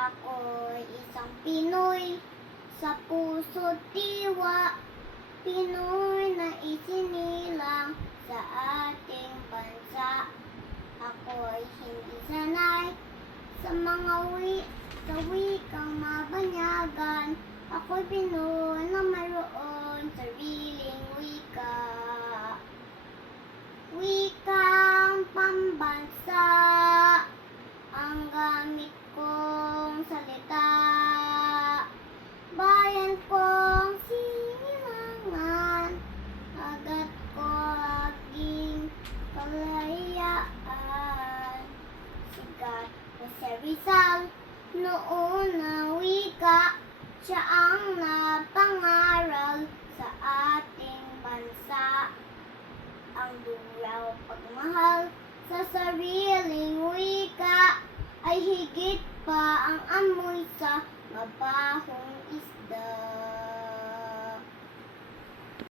Ako'y isang Pinoy, sa puso't diwa, Pinoy na isinilang sa ating bansa. Ako'y hindi sanay sa mga wikang mabanyagan. Ako'y Pinoy na mayroon sariling wika. Wikang pambansa ang gamit kong salita. Bayan kong sinilangan, agad ko aking kalayaan. Sigat Jose Rizal, noon na wika, siya ang napangaral sa ating bansa. Ang duraw pagmahal sa sariling wika ay higit pa ang amoy sa mabahong isda.